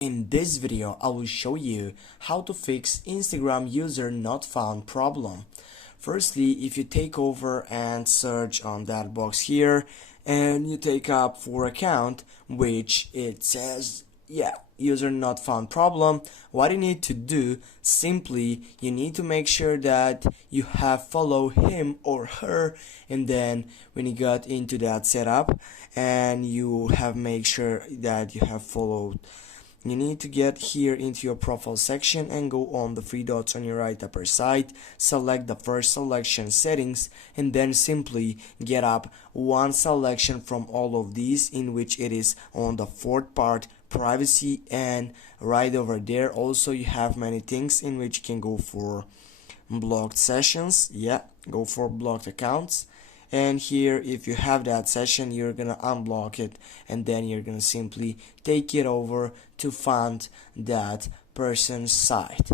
In this video, I will show you how to fix Instagram user not found problem. Firstly, if you take over and search on that box here and you take up for account, which it says, user not found problem, what you need to do, simply you need to make sure that you have followed him or her, and then when you got into that setup and you have made sure that you have followed, you need to get here into your profile section and go on the three dots on your right upper side, select the first selection settings, and then simply get up one selection from all of these, in which it is on the fourth part, privacy, and right over there also you have many things in which you can go for blocked sessions. Go for blocked accounts, and here if you have that session you're gonna unblock it, and then you're gonna simply take it over to find that person's site.